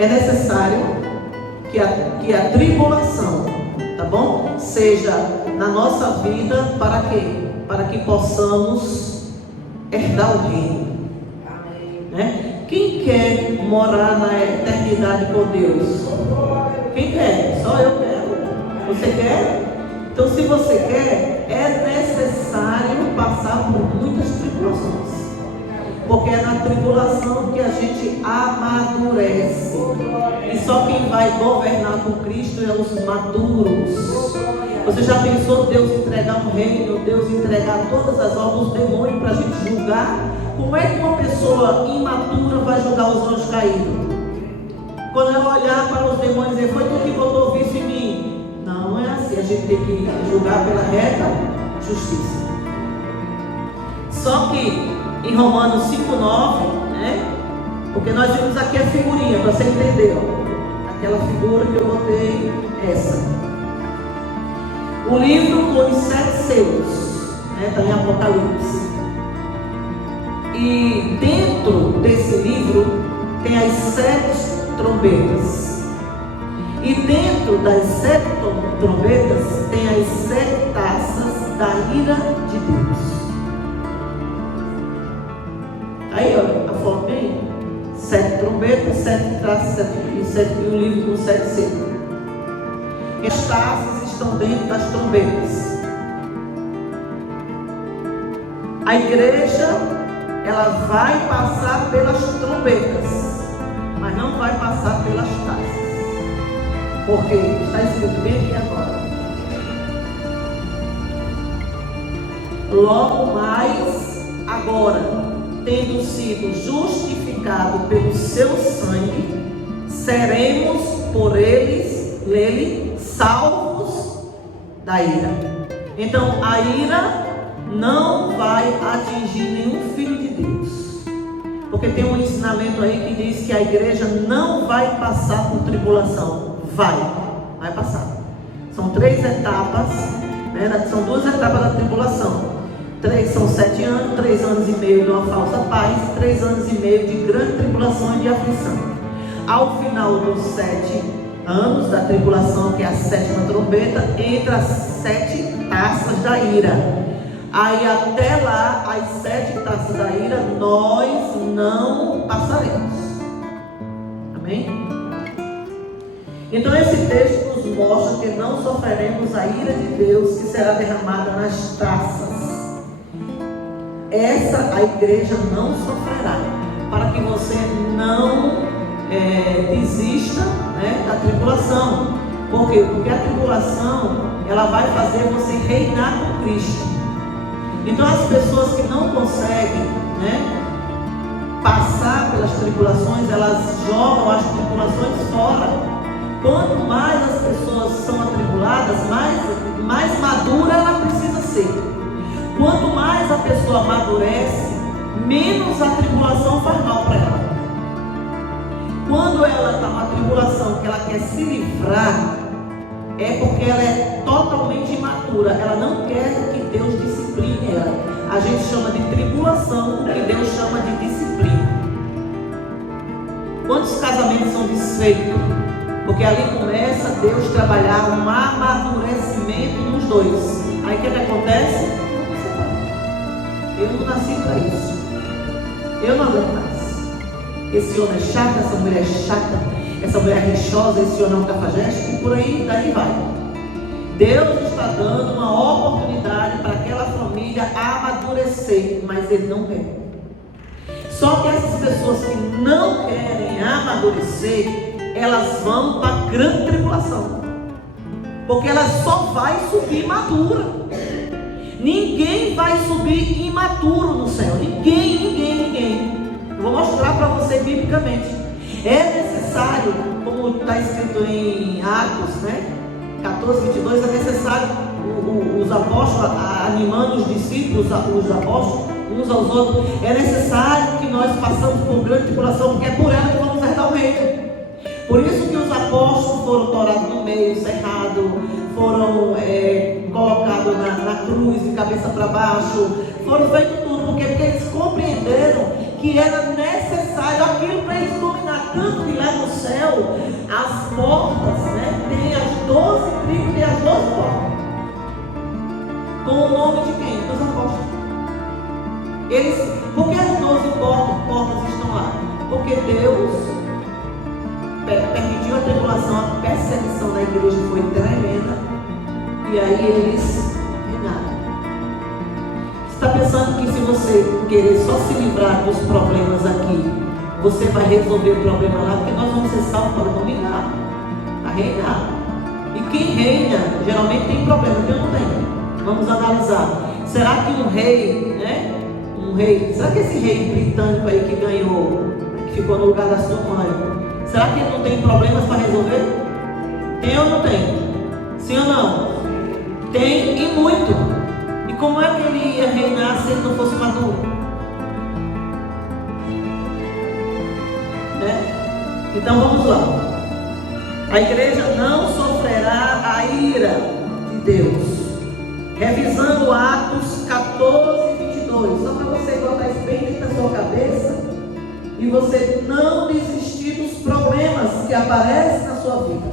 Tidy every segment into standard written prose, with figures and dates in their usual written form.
É necessário que a tribulação, tá bom? Seja na nossa vida para quê? Para que possamos herdar o reino. Né? Quem quer morar na eternidade com Deus? Quem quer? Só eu quero. Você quer? Então, se você quer, é necessário passar por muitas tribulações. Porque é na tribulação que a gente amadurece. E só quem vai governar com Cristo é os maduros. Você já pensou Deus entregar um reino, Deus entregar todas as obras dos demônios para a gente julgar? Como é que uma pessoa imatura vai julgar os anjos caídos? Quando ela olhar para os demônios e dizer, foi tu que botou vício em mim? Não é assim, a gente tem que julgar pela reta justiça. Só que em Romanos 5:9, né? Porque nós vimos aqui a figurinha, para você entender, ó. Aquela figura que eu botei, essa. O livro com os 7 selos, né? Está em Apocalipse. E dentro desse livro tem as 7 trombetas. E dentro das 7 trombetas tem as 7 taças da ira de Deus. Aí, ó, a foto aí. 7 trombetas, 7 taças e um livro com 7 selos. As taças estão dentro das trombetas. A igreja, ela vai passar pelas trombetas, mas não vai passar pelas taças. Porque está escrito bem aqui agora. Logo mais agora, tendo sido justificado pelo seu sangue, seremos por nele salvos da ira. Então a ira não vai atingir nenhum filho de Deus, porque tem um ensinamento aí que diz que a igreja não vai passar por tribulação. Vai passar. São 3 etapas, né? São 2 etapas da tribulação. 3 são 7 anos, 3 anos e meio de uma falsa paz, 3 anos e meio de grande tribulação e de aflição. Ao final dos 7 anos da tribulação, que é a 7ª trombeta, entra as 7 taças da ira. Aí até lá, as 7 taças da ira, nós não passaremos. Amém? Então esse texto nos mostra que não sofreremos a ira de Deus que será derramada nas taças. Essa a igreja não sofrerá, para que você não desista, né, da tribulação. Por quê? Porque a tribulação, ela vai fazer você reinar com Cristo. Então as pessoas que não conseguem, né, passar pelas tribulações, elas jogam as tribulações fora. Quanto mais as pessoas são atribuladas, mais madura ela precisa ser. Quanto mais a pessoa amadurece, menos a tribulação faz mal para ela. Quando ela está numa tribulação que ela quer se livrar, é porque ela é totalmente imatura. Ela não quer que Deus discipline ela. A gente chama de tribulação, o que Deus chama de disciplina. Quantos casamentos são desfeitos? Porque ali começa Deus trabalhar um amadurecimento nos dois. Aí o que acontece? Eu não nasci para isso. Eu não aguento mais. Esse homem é chato, essa mulher é chata, essa mulher é rixosa, esse homem é um cafajeste, e por aí, daí vai. Deus está dando uma oportunidade para aquela família amadurecer, mas Ele não quer. Só que essas pessoas que não querem amadurecer, elas vão para a grande tribulação, porque ela só vai subir madura. Ninguém vai subir imaturo no céu. Ninguém. Eu vou mostrar para você biblicamente. É necessário, como está escrito em Atos, né? 14:22, é necessário os apóstolos animando os discípulos, os apóstolos, uns aos outros. É necessário que nós passamos por grande tribulação, porque é por ela que vamos herdar o reino. Por isso que os apóstolos foram torados no meio, cerrados, foram colocados na cruz, de cabeça para baixo, foram feitos tudo, porque eles compreenderam que era necessário aquilo para eles dominar, tanto que lá no céu as portas, né? Tem as 12 tribos, tem as 12 portas. Com o nome de quem? Dos apóstolos. Por que as 12 portas estão lá? Porque Deus permitiu a tribulação, a perseguição da igreja foi tremenda. E aí eles reinaram. Você está pensando que se você querer só se livrar dos problemas aqui, você vai resolver o problema lá? Porque nós vamos ser salvos para dominar, para reinar. E quem reina, geralmente tem problema, eu não tenho. Vamos analisar. Será que um rei, né? Será que esse rei britânico aí que ganhou, que ficou no lugar da sua mãe, será que ele não tem problemas para resolver? Tem ou não tem? Sim ou não? Tem, e muito. E como é que ele ia reinar se ele não fosse maduro? Né? Então vamos lá. A igreja não sofrerá a ira de Deus. Revisando Atos 14, 22, só para você botar isso bem dentro da sua cabeça e você não desistir dos problemas que aparecem na sua vida.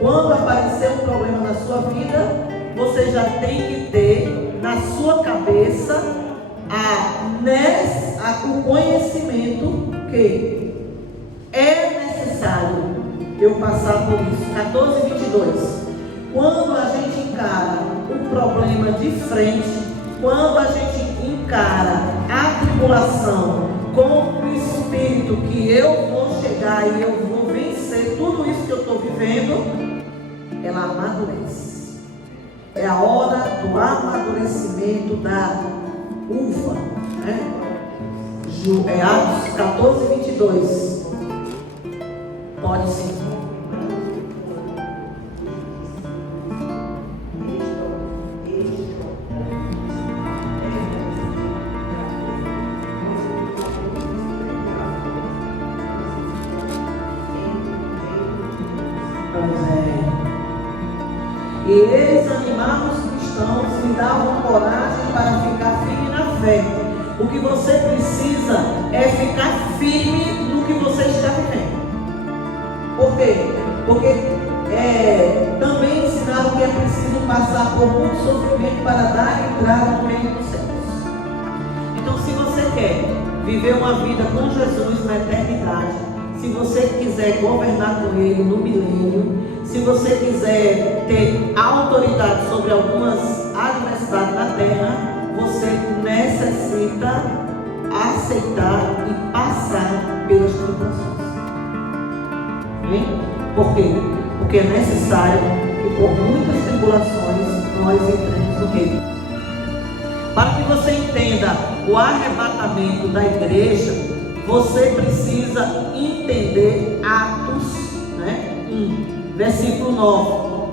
Quando aparecer um problema na sua vida, você já tem que ter na sua cabeça o conhecimento que é necessário eu passar por isso. 14, 22. Quando a gente encara o problema de frente, quando a gente encara a tribulação com o espírito que eu vou chegar e eu vou vencer tudo isso que eu estou vivendo, ela amadurece. É a hora do amadurecimento da uva, né? É Atos 14, 22. Pode sim. E eles animavam os cristãos e davam coragem para ficar firme na fé. O que você precisa é ficar firme no que você está vivendo. Por quê? Porque também ensinaram que é preciso passar por muito sofrimento para dar entrada no reino dos céus. Então, se você quer viver uma vida com Jesus na eternidade, se você quiser governar com Ele no milênio, se você quiser ter autoridade sobre algumas adversidades da terra, você necessita aceitar e passar pelas tribulações. Por quê? Porque é necessário que por muitas tribulações nós entremos no reino. Para que você entenda o arrebatamento da igreja, você precisa entender Atos, né? 1, versículo 9,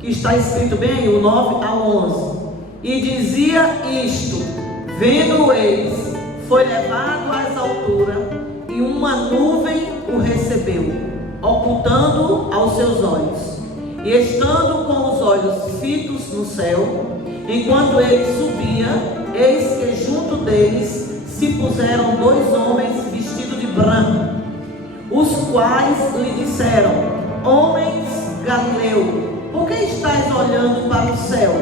que está escrito bem aí, o 9 ao 11. E dizia isto: vendo eles, foi levado às alturas, e uma nuvem o recebeu, ocultando aos seus olhos. E estando com os olhos fitos no céu, enquanto ele subia, eis que junto deles se puseram 2 homens vestidos de branco, os quais lhe disseram: homens Galileu, por que estáis olhando para o céu?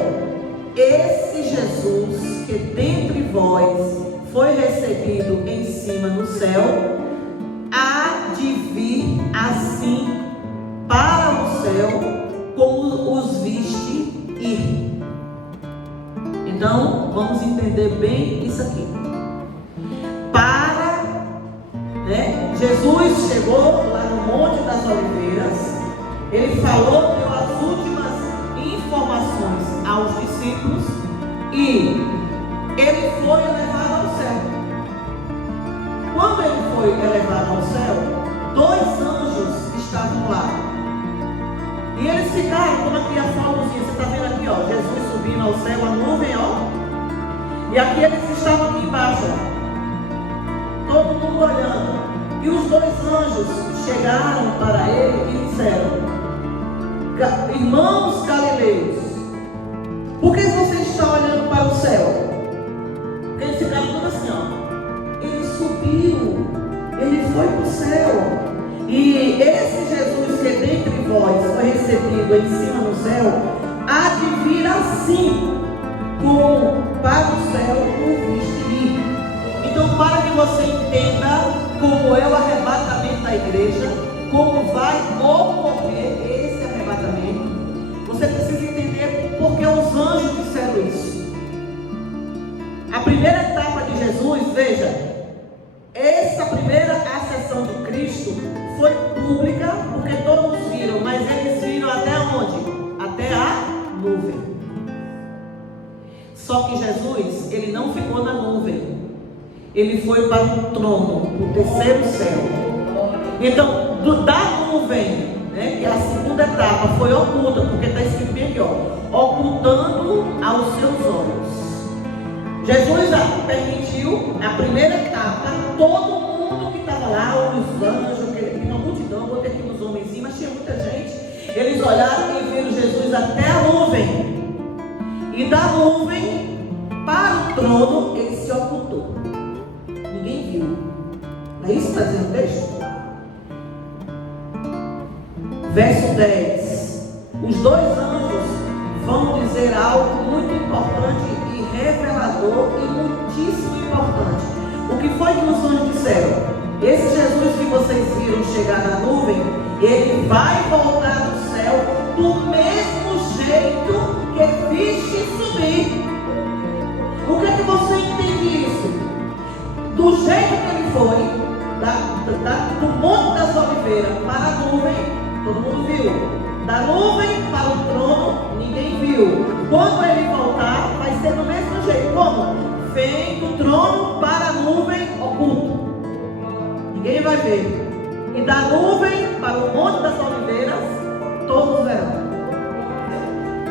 Esse Jesus que dentre vós foi recebido em cima no céu, há de vir assim para o céu, como os viste ir. Então, vamos entender bem isso aqui. Jesus chegou lá no Monte das Oliveiras, ele falou, deu as últimas informações aos discípulos e ele foi elevado ao céu. Quando ele foi elevado ao céu, 2 anjos estavam lá e eles ficaram, como aqui a fotozinha, você está vendo aqui, ó, Jesus subindo ao céu, a nuvem, ó, e aqui eles estavam aqui embaixo, ó, todo mundo olhando. E os 2 anjos chegaram para ele e disseram: irmãos galileus, por que você está olhando para o céu? Porque eles ficaram tudo assim, ó. Ele subiu, ele foi para o céu. E esse Jesus em cima no céu, há de vir assim, como para o céu o viste ir. Então, para que você entenda como é o arrebatamento da igreja, como vai ocorrer esse arrebatamento, você precisa entender porque os anjos disseram isso. A primeira etapa de Jesus, veja, essa primeira ascensão de Cristo foi pública, porque todos viram, mas eles viram até onde? Até a nuvem. Só que Jesus, ele não ficou na nuvem, ele foi para o trono, o terceiro céu. Então, da nuvem, né, que é a segunda etapa, foi oculta, porque está escrito bem aqui, ó, ocultando aos seus olhos. Jesus permitiu a primeira etapa, todo mundo que estava lá, os anjos, uma multidão, botei aqui nos homens, mas tinha muita gente. Eles olharam e viram Jesus até a nuvem, e da nuvem para o trono ele se ocultou. Ninguém viu. Não é isso que está dizendo o texto? Verso 10. Os dois anjos vão dizer algo muito importante e revelador e muitíssimo importante. O que foi que os anjos disseram? Esse Jesus que vocês viram chegar na nuvem, ele vai voltar do céu do mesmo jeito que viste subir. O que é que você entende isso? Do jeito que ele foi, do Monte das Oliveiras para a nuvem, todo mundo viu. Da nuvem para o trono, ninguém viu. Quando ele voltar, vai ser do mesmo jeito. Como? Vem do trono para a nuvem oculto. Ninguém vai ver. E da nuvem para o Monte das Oliveiras, todos verão.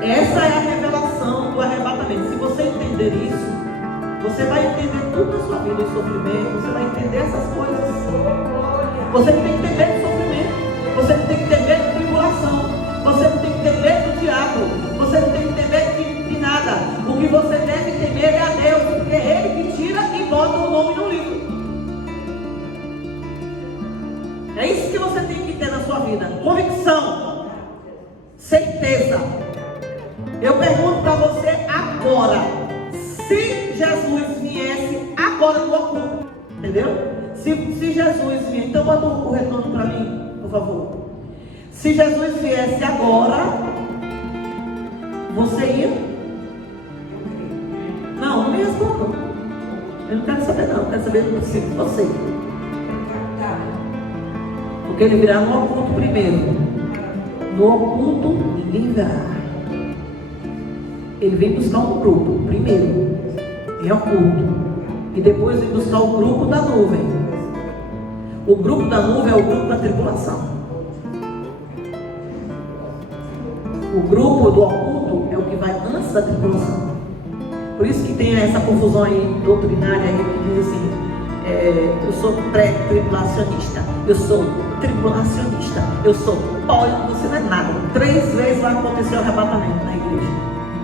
Essa é a revelação do arrebatamento. Se você entender isso, você vai entender tudo na sua vida, o sofrimento, você vai entender essas coisas. Você não tem que ter medo de sofrimento, você não tem que ter medo de tribulação, você não tem que ter medo do diabo, você não tem que ter medo de nada. O que você deve temer é a Deus, porque é Ele que tira e bota o nome no livro. É isso que você tem que ter na sua vida: convicção, certeza. Eu pergunto para você agora, se Jesus viesse agora no oculto, entendeu? Se Jesus viesse, então bota o retorno para mim, por favor. Se Jesus viesse agora, você ia? Não me responda. Eu não quero saber não, eu quero saber se você. Porque ele virá no oculto primeiro. No oculto ninguém verá. Ele vem buscar um grupo primeiro, em oculto, e depois vem buscar o grupo da nuvem. O grupo da nuvem é o grupo da tribulação. O grupo do oculto é o que vai antes da tribulação. Por isso que tem essa confusão aí doutrinária aí, que diz assim, eu sou pré-tribulacionista, eu sou tribulacionista, eu sou pós, você não é nada. 3 vezes vai acontecer o arrebatamento na igreja: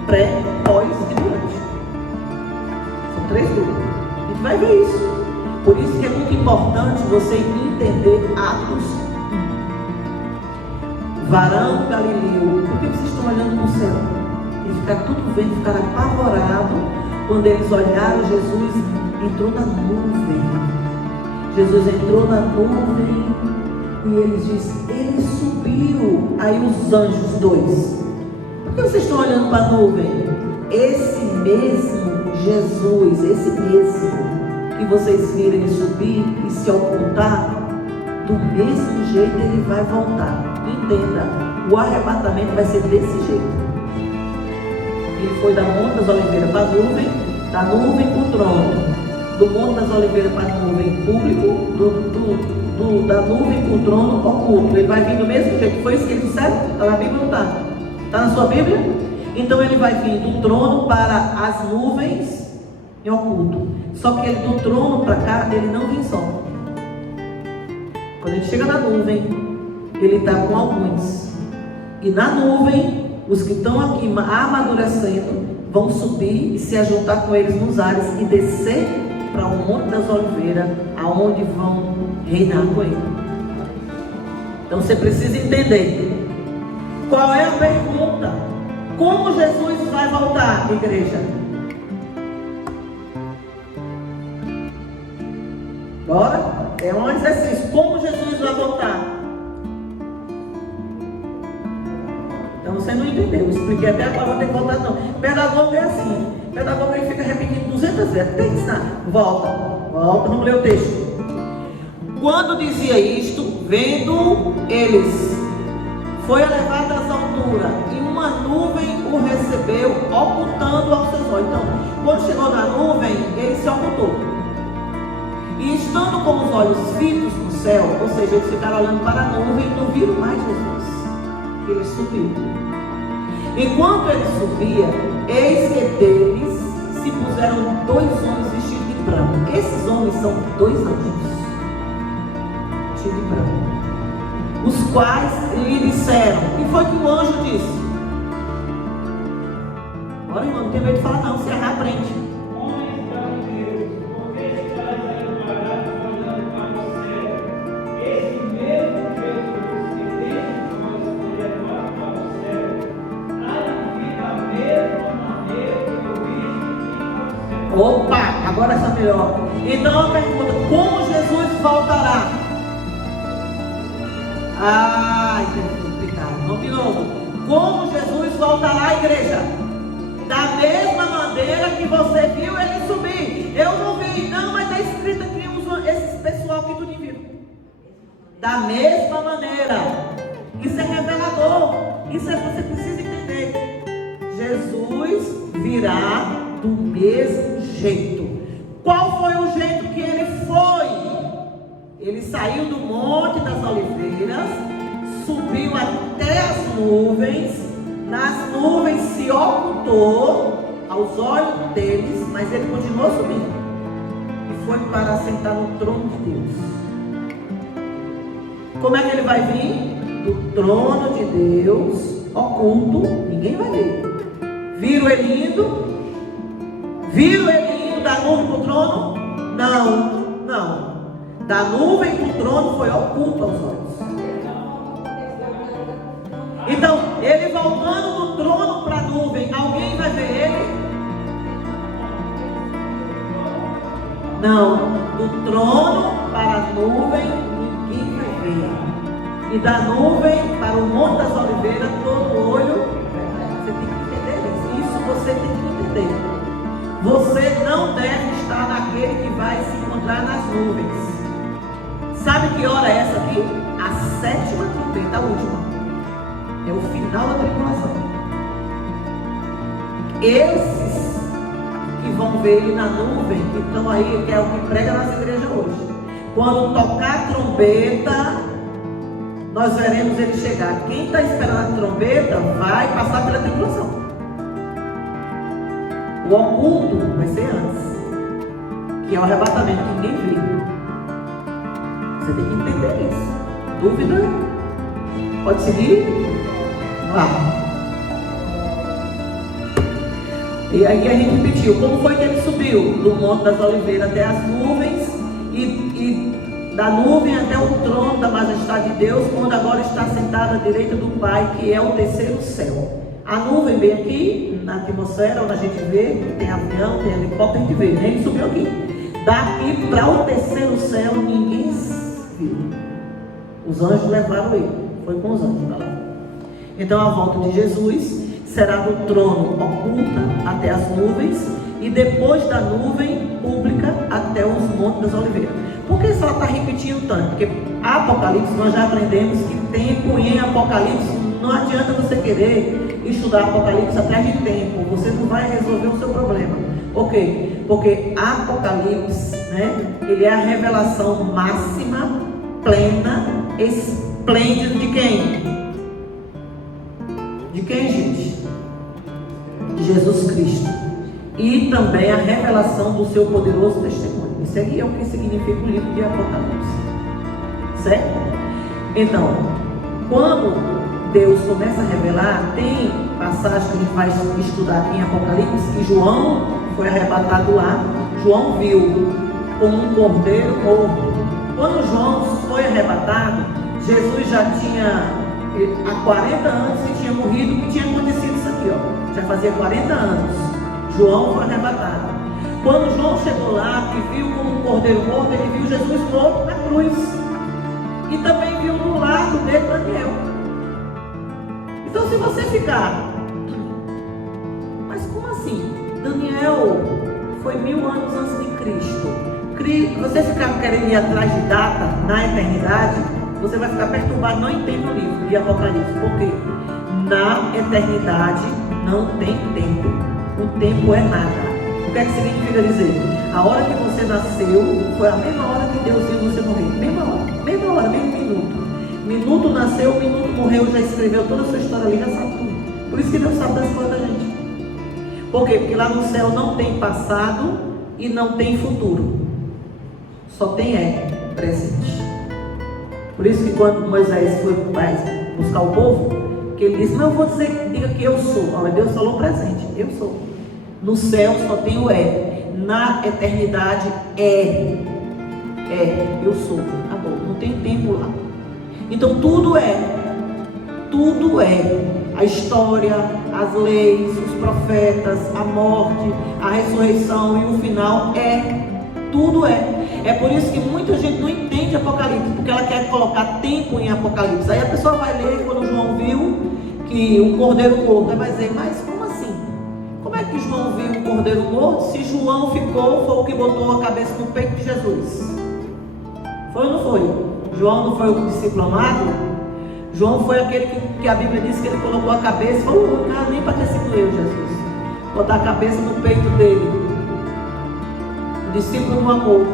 pré, pós e durante. São 3 grupos. A gente vai ver isso. Por isso que é muito importante você entender Atos 1. Varão Galileu, por que vocês estão olhando para o céu? E ficar tudo vendo, ficar apavorado quando eles olharam. Jesus entrou na nuvem. Jesus entrou na nuvem e eles disseram, ele subiu. Aí os anjos 2, por que vocês estão olhando para a nuvem? Esse mesmo Jesus, esse mesmo que vocês viram ele subir e se ocultar, do mesmo jeito ele vai voltar. Entenda, o arrebatamento vai ser desse jeito. Ele foi da Monte das Oliveiras para a nuvem, da nuvem para o trono, do Monte das Oliveiras para a nuvem público, da nuvem para o trono oculto. Ele vai vir do mesmo jeito. Foi isso que eles disseram? Está na Bíblia ou não está? Está na sua Bíblia? Então ele vai vir do trono para as nuvens em oculto. Só que ele, do trono para cá, ele não vem só. Quando ele chega na nuvem, ele está com alguns. E na nuvem, os que estão aqui amadurecendo vão subir e se ajuntar com eles nos ares e descer para o Monte das Oliveiras, aonde vão reinar com ele. Então você precisa entender Qual é a pergunta? Como Jesus vai voltar, igreja? Bora? É um exercício. Como Jesus vai voltar? Então você não entendeu. Eu expliquei até agora, vou ter que voltar não. Pedagogo é assim. Pedagogo ele fica repetindo 200 vezes. Tem que ensinar. Volta. Vamos ler o texto. Quando dizia isto, vendo eles, foi elevado às alturas e uma nuvem o recebeu, ocultando aos seus olhos. Então, quando chegou na nuvem, ele se ocultou. E estando com os olhos fitos no céu, ou seja, eles ficaram olhando para a nuvem e não viram mais Jesus. Ele subiu. Enquanto ele subia, eis que deles se puseram 2 homens vestidos de branco. Esses homens são 2 anjos vestidos de branco, os quais lhe disseram. O que foi que o anjo disse? Olha, irmão, não tem medo de falar não, se errar, aprende. Opa, agora está melhor. Então a pergunta, como Jesus voltará? Complicado. Vamos de novo. Como Jesus voltará, igreja? Da mesma maneira que você viu ele subir. Eu não vi, não, mas está escrito aqui esses pessoal que tudo viu. Da mesma maneira. Isso é revelador. Isso é você precisa entender. Jesus virá do mesmo jeito. Qual foi o jeito que ele foi? Ele saiu do Monte das Oliveiras, subiu até as nuvens, nas nuvens se ocultou aos olhos deles, mas ele continuou subindo e foi para sentar no trono de Deus. Como é que ele vai vir? Do trono de Deus, oculto, ninguém vai ver. Viram ele indo? Viram ele indo da nuvem para o trono? Não. Da nuvem para o trono foi oculto aos olhos. Então, ele voltando do trono para a nuvem, alguém vai ver ele? Não. Do trono para a nuvem, ninguém vai ver. E da nuvem para o Monte das Oliveiras, todo olho. Você tem que entender isso. Isso você tem que entender. Você não deve estar naquele que vai se encontrar nas nuvens. Sabe que hora é essa aqui? A 7ª trombeta, a última. É o final da tribulação. Esses que vão ver ele na nuvem, que estão aí, que é o que prega nas igrejas hoje. Quando tocar a trombeta, nós veremos ele chegar. Quem está esperando a trombeta vai passar pela tribulação. O oculto vai ser antes, que é o arrebatamento que ninguém vê. Você tem que entender isso. Dúvida? Pode seguir? Vá. E aí a gente repetiu. Como foi que ele subiu? Do Monte das Oliveiras até as nuvens e da nuvem até o trono da majestade de Deus, quando agora está sentado à direita do Pai, que é o 3º céu. A nuvem vem aqui, na atmosfera, onde a gente vê, tem avião, tem helicóptero, a gente vê, né? Ele subiu aqui. Daqui para o 3º céu, ninguém viu. Os anjos levaram ele, foi com os anjos para lá. Então a volta de Jesus será do trono oculta até as nuvens, e depois da nuvem pública até os Montes das Oliveiras. Por que isso ela está repetindo tanto? Porque Apocalipse, nós já aprendemos que tempo em Apocalipse, não adianta você querer estudar Apocalipse atrás de tempo, você não vai resolver o seu problema. Por quê? Porque Apocalipse, né, ele é a revelação máxima, plena, esplêndida de quem? De quem, gente? De Jesus Cristo. E também a revelação do seu poderoso testemunho. Isso aí é o que significa o livro de Apocalipse. Certo? Então, quando Deus começa a revelar, tem passagem que a gente vai estudar aqui em Apocalipse, que João foi arrebatado lá. João viu como um cordeiro morto. Quando João foi arrebatado, Jesus já tinha há 40 anos que tinha morrido, que tinha acontecido isso aqui, ó. Já fazia 40 anos. João foi arrebatado. Quando João chegou lá e viu como um cordeiro morto, ele viu Jesus morto na cruz. E também viu no lado dele Daniel. Então, se você ficar, mas como assim? Daniel foi 1000 anos antes de Cristo. Você ficar querendo ir atrás de data na eternidade, você vai ficar perturbado, não entende o livro de Apocalipse. Por quê? Na eternidade não tem tempo. O tempo é nada. O que é que significa dizer? A hora que você nasceu foi a mesma hora que Deus viu você morrer. Mesma hora, mesmo minuto. Minuto nasceu, minuto morreu, já escreveu toda a sua história ali, já sabe tudo. Por isso que Deus sabe das coisas da gente. Por quê? Porque lá no céu não tem passado e não tem futuro. Só tem presente. Por isso que quando Moisés foi buscar o povo, que ele disse, não, eu vou dizer, diga que eu sou. Olha, Deus falou presente, eu sou. No céu só tem o na eternidade eu sou. Acabou, não tem tempo lá. Então tudo é. A história, as leis, os profetas, a morte, a ressurreição e o final tudo é. É por isso que muita gente não entende Apocalipse, porque ela quer colocar tempo em Apocalipse. Aí a pessoa vai ler, quando João viu que o cordeiro morto, aí vai dizer, mas como assim? Como é que João viu o cordeiro morto se João foi o que botou a cabeça no peito de Jesus? Foi ou não foi? João não foi o discípulo amado? João foi aquele que a Bíblia diz que ele colocou a cabeça e falou, cara, nem para ter sido eu, Jesus. Botar a cabeça no peito dele. O discípulo do amor.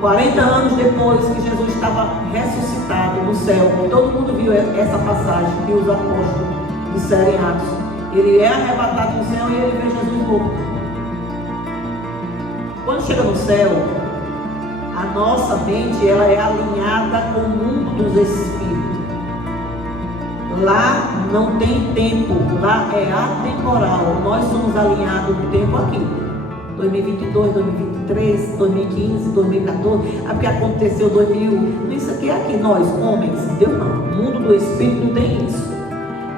40 anos depois que Jesus estava ressuscitado no céu, todo mundo viu essa passagem que os apóstolos disseram em Atos. Ele é arrebatado no céu e ele vê Jesus morto. Quando chega no céu, a nossa mente ela é alinhada com o mundo dos espíritos. Lá não tem tempo, lá é atemporal. Nós somos alinhados no tempo aqui. 2022, 2023, 2015, 2014, porque aconteceu 2000, isso aqui é aqui, nós, homens, Deus não, o mundo do Espírito não tem isso.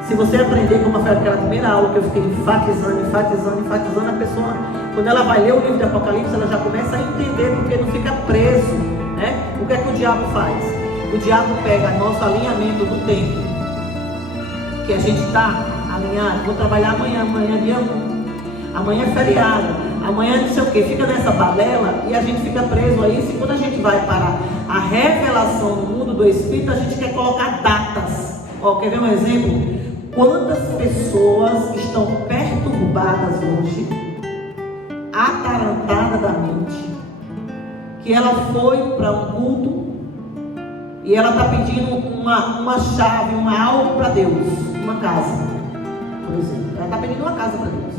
Se você aprender, como foi aquela primeira aula que eu fiquei enfatizando, a pessoa, quando ela vai ler o livro de Apocalipse, ela já começa a entender, porque não fica preso, né? O que é que o diabo faz? O diabo pega nosso alinhamento do tempo, que a gente está alinhado, vou trabalhar amanhã é dia 1, amanhã é feriado, amanhã não sei o que, fica nessa balela e a gente fica preso a isso. E quando a gente vai para a revelação do mundo do Espírito, a gente quer colocar datas. Quer ver um exemplo? Quantas pessoas estão perturbadas hoje, atarantadas da mente, que ela foi para um culto e ela está pedindo uma chave, algo para Deus, uma casa, por exemplo. Ela está pedindo uma casa para Deus.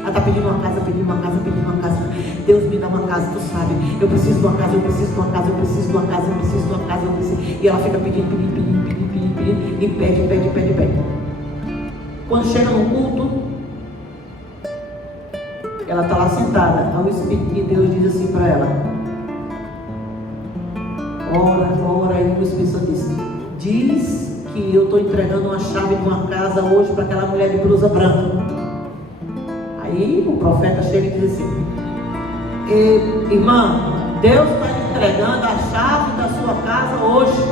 Ela está pedindo uma casa. Deus me dá uma casa, tu sabe. Eu preciso de uma casa. E ela fica pedindo. E pede. Quando chega no culto, ela está lá sentada. Aí o Espírito de Deus diz assim para ela: ora. E o Espírito Santo diz que eu estou entregando uma chave de uma casa hoje para aquela mulher de blusa branca. Aí o profeta chega e diz assim: irmã, Deus está entregando a chave da sua casa hoje.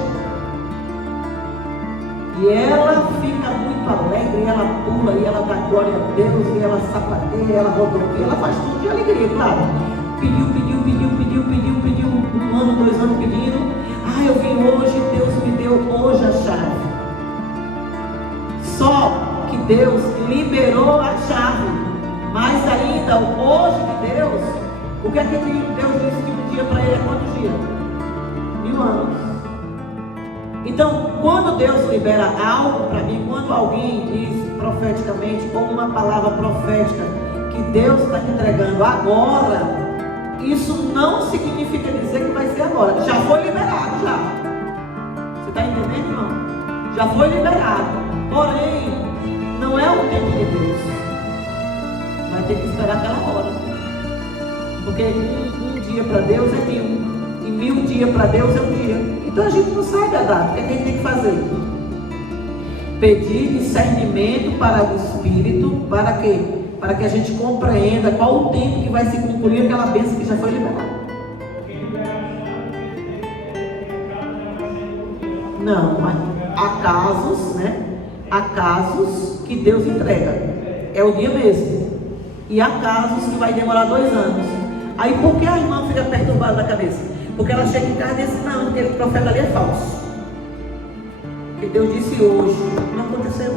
E ela fica muito alegre, ela pula, e ela dá glória a Deus, e ela sapateia, ela rodoqueia, ela faz tudo de alegria, claro. Pediu, 1 ano, 2 anos pedindo. Eu vim hoje, Deus me deu hoje a chave. Só que Deus liberou a chave. Mas ainda, hoje de Deus, o que é que Deus disse que um dia para ele é quantos dias? 1000 anos. Então, quando Deus libera algo para mim, quando alguém diz profeticamente, como uma palavra profética, que Deus está entregando agora, isso não significa dizer que vai ser agora. Já foi liberado, já. Você está entendendo, irmão? Já foi liberado. Porém, não é o tempo de Deus. Vai ter que esperar aquela hora. Porque um dia para Deus é 1000. E 1000 dias para Deus é um dia. Então a gente não sabe a data. O que a gente tem que fazer? Pedir discernimento para o Espírito, para quê? Para que a gente compreenda qual o tempo que vai se concluir aquela bênção que já foi liberada. Não, mas há casos, né? Há casos que Deus entrega. É o dia mesmo. E há casos que vai demorar 2 anos. Aí por que a irmã fica perturbada na cabeça? Porque ela chega em casa e diz, não, aquele profeta ali é falso. Porque Deus disse hoje, não aconteceu.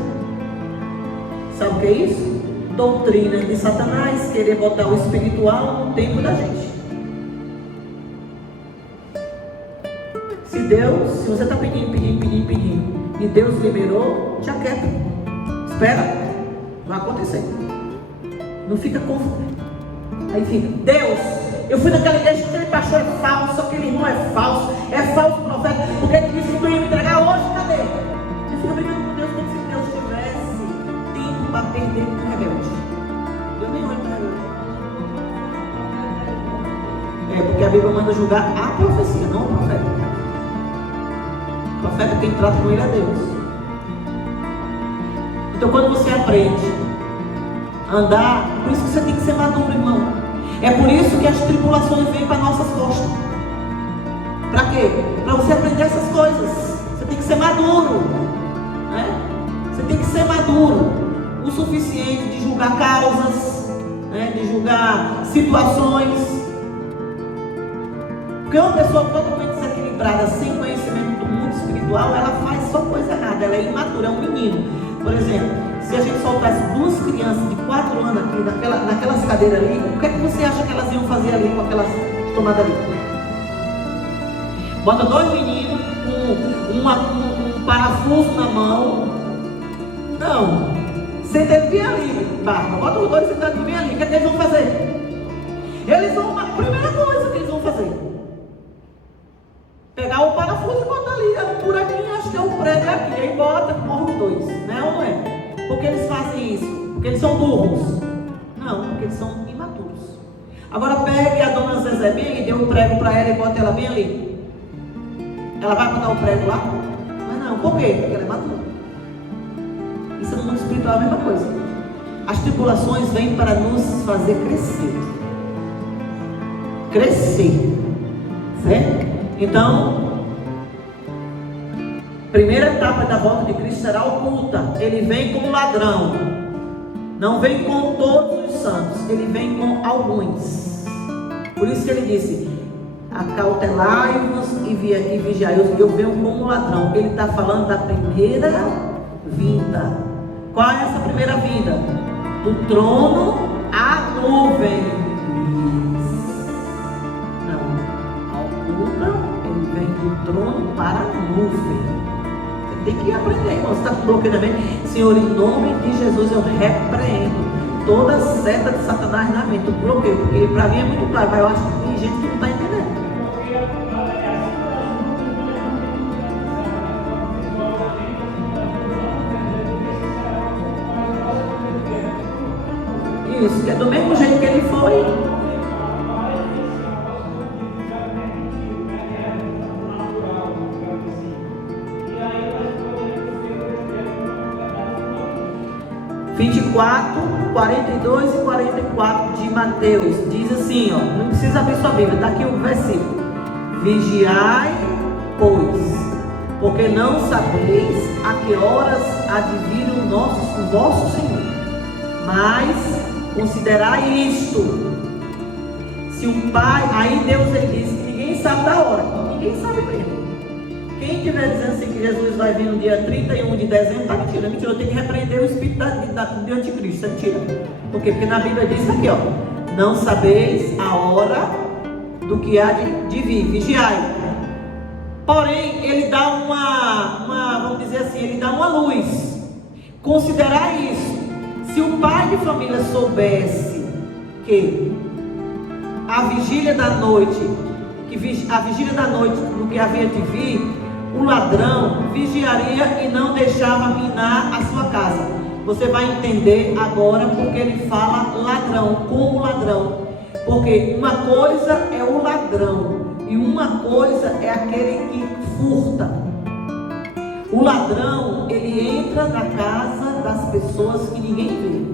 Sabe o que é isso? Doutrina de Satanás, querer botar o espiritual no tempo da gente. Se você está pedindo, e Deus liberou, já quer. Espera, vai acontecer. Não fica confuso. Aí fica, Deus, eu fui naquela igreja que aquele pastor é falso, aquele irmão é falso profeta, porque ele disse que não ia me entregar hoje, cadê? Você fica brigando com Deus como se Deus tivesse tempo para perder com o rebelde. Eu nem olho para rebelde. É porque a Bíblia manda julgar a profecia, não o profeta. O profeta quem trata com ele é Deus. Então quando você aprende a andar, por isso que você tem que ser maduro, irmão. É por isso que as tribulações vêm para nossas costas. Para quê? Para você aprender essas coisas. Você tem que ser maduro, né? Você tem que ser maduro o suficiente de julgar causas, né? De julgar situações. Porque uma pessoa totalmente desequilibrada, sem conhecimento do mundo espiritual, ela faz só coisa errada, ela é imatura, é um menino. Por exemplo, se a gente soltasse 2 crianças de 4 anos aqui, naquelas cadeiras ali, o que é que você acha que elas iam fazer ali com aquelas tomadas ali? Bota 2 meninos com um parafuso na mão. Não. Senta ele bem ali, barba. Bota os 2 sentados bem ali. O que é que eles vão fazer? Eles vão, a primeira coisa que eles vão fazer, pegar o parafuso e botar ali. É um buraquinho, acho que é um prédio aqui. Aí bota, morre os 2. Né ou não é? Porque eles fazem isso? Porque eles são burros? Não, porque eles são imaturos. Agora pegue a dona Zezé bem ali, dê um prego para ela e bota ela bem ali. Ela vai botar o prego lá? Mas não, por quê? Porque ela é matura. Isso no mundo espiritual é a mesma coisa. As tribulações vêm para nos fazer crescer. Crescer. Certo? Então, primeira etapa da volta de Cristo será oculta. Ele vem como ladrão. Não vem com todos os santos. Ele vem com alguns. Por isso que ele disse, acautelai-vos e vigiai-vos. Eu venho como ladrão. Ele está falando da primeira vinda. Qual é essa primeira vinda? Do trono à nuvem. Não. A oculta, ele vem do trono para a nuvem. Tem que aprender, irmão. Você está com bloqueio na mente? Senhor, em nome de Jesus eu repreendo toda seta de Satanás na mente, o bloqueio, porque para mim é muito claro, mas eu acho que tem gente que não está entendendo. Isso, que é do mesmo jeito que ele foi. (24, 42 e 44 de Mateus) diz assim, ó, não precisa abrir sua Bíblia, está aqui o versículo. Vigiai, pois, porque não sabeis a que horas há de vir o vosso Senhor. Mas considerai isto: se o Pai, aí Deus ele diz que ninguém sabe da hora, então ninguém sabe mesmo. Quem estiver dizendo assim que Jesus vai vir no dia 31 de dezembro, está mentira, mentira. Eu tenho que repreender o espírito do anticristo, isso é mentira. Por quê? Porque na Bíblia diz aqui, ó, não sabeis a hora do que há de vir, vigiai. Porém, ele dá vamos dizer assim, ele dá uma luz. Considerai isso: se o pai de família soubesse que a vigília da noite, no que havia de vir, o ladrão vigiaria e não deixava minar a sua casa. Você vai entender agora porque ele fala ladrão, como ladrão. Porque uma coisa é o ladrão e uma coisa é aquele que furta. O ladrão, ele entra na casa das pessoas que ninguém vê.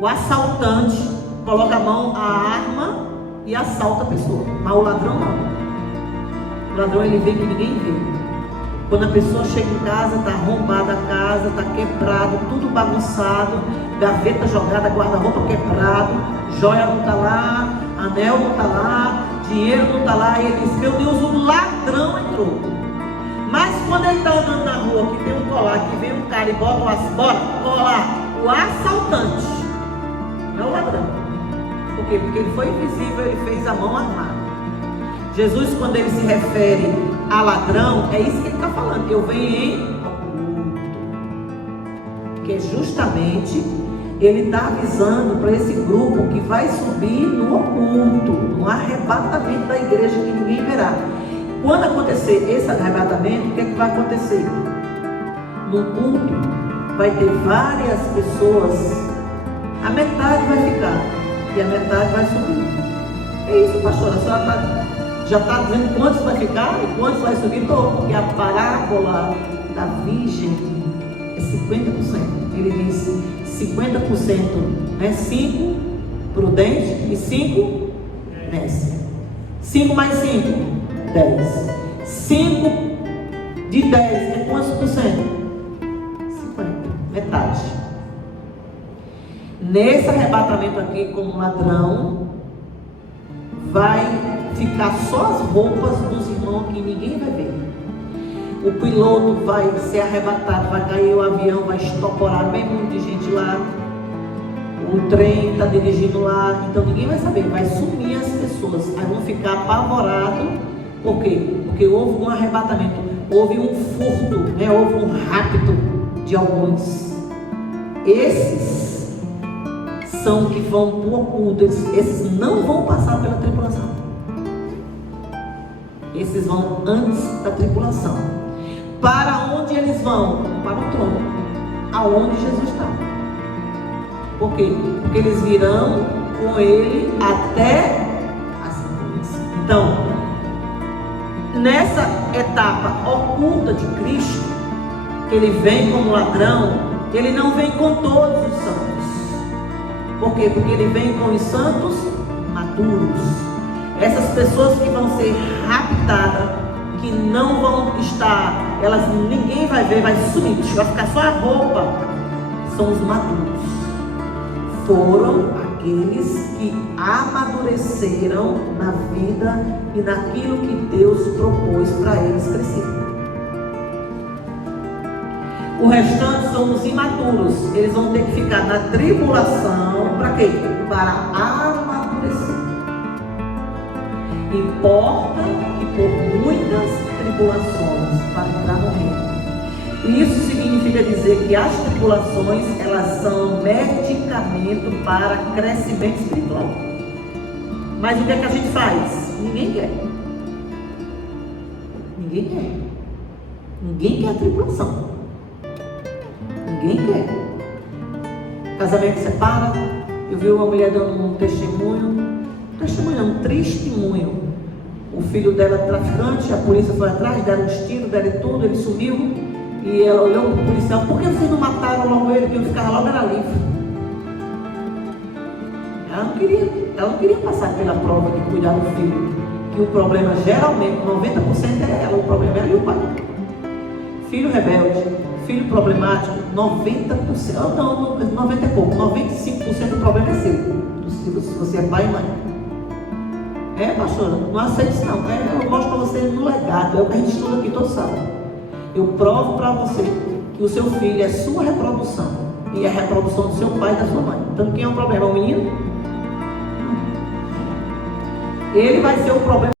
O assaltante coloca a mão, a arma e assalta a pessoa. Mas o ladrão não. O ladrão, ele vê que ninguém vê. Quando a pessoa chega em casa, está arrombada a casa, está quebrado, tudo bagunçado, gaveta jogada, guarda-roupa quebrado, joia não está lá, anel não está lá, dinheiro não está lá, e ele diz: meu Deus, o ladrão entrou. Mas quando ele está andando na rua, que tem um colar, que vem um cara e bota o colar, o assaltante, não é o ladrão. Por quê? Porque ele foi invisível, ele fez a mão armada. Jesus, quando ele se refere a ladrão, é isso que ele está falando: eu venho em oculto. Que é justamente, ele está avisando para esse grupo que vai subir no oculto, no arrebatamento da igreja que ninguém verá. Quando acontecer esse arrebatamento, o que é que vai acontecer? No culto vai ter várias pessoas, a metade vai ficar e a metade vai subir. É isso, pastora, a senhora já está dizendo quantos vai ficar e quantos vai subir? Porque a parábola da virgem é 50%. Ele diz 50%, né? 5 prudente e 5 nesse. 5 mais 5, 10. 5 de 10 é quantos por cento? 50, metade. Nesse arrebatamento aqui, como ladrão, vai ficar só as roupas dos irmãos que ninguém vai ver. O piloto vai ser arrebatado, vai cair o avião, vai estoporar bem muito de gente lá. O trem está dirigindo lá, então ninguém vai saber, vai sumir as pessoas. Aí vão ficar apavorados. Por quê? Porque houve um arrebatamento, houve um furto, né? Houve um rapto de alguns. Esses são que vão para o oculto, esses não vão passar pela tribulação. Esses vão antes da tribulação. Para onde eles vão? Para o trono, aonde Jesus está. Por quê? Porque eles virão com ele até as nuvens. Então, nessa etapa oculta de Cristo, que ele vem como ladrão, ele não vem com todos os santos. Por quê? Porque ele vem com os santos maduros. Essas pessoas que vão ser raptadas, que não vão estar, ninguém vai ver, vai sumir, vai ficar só a roupa, são os maduros. Foram aqueles que amadureceram na vida e naquilo que Deus propôs para eles crescer. O restante são os imaturos. Eles vão ter que ficar na tribulação. Para quê? Para amadurecer. Importa que por muitas tribulações para entrar no reino. Isso significa dizer que as tribulações, elas são medicamento para crescimento espiritual. Mas o que é que a gente faz? Ninguém quer. Ninguém quer. Ninguém quer a tribulação. Ninguém quer. Casamento separa. Eu vi uma mulher dando um testemunho, um testemunho. O filho dela é traficante, a polícia foi atrás, deram uns tiros, deram tudo, ele sumiu. E ela olhou para o policial: por que vocês não mataram logo ele? Que eu ficava logo era livre. Ela não queria passar pela prova de cuidar do filho. Que o problema geralmente, 90% é ela, o problema é ela e o pai. Filho rebelde, filho problemático, 90%, não, 90 é pouco, 95% do problema é seu, se você é pai e mãe. É, pastora, não aceite isso não. Eu mostro para você no legado, é o que a gente estuda aqui todo sábado. Eu provo para você que o seu filho é sua reprodução e é a reprodução do seu pai e da sua mãe. Então quem é o problema? É o menino? Ele vai ser o problema.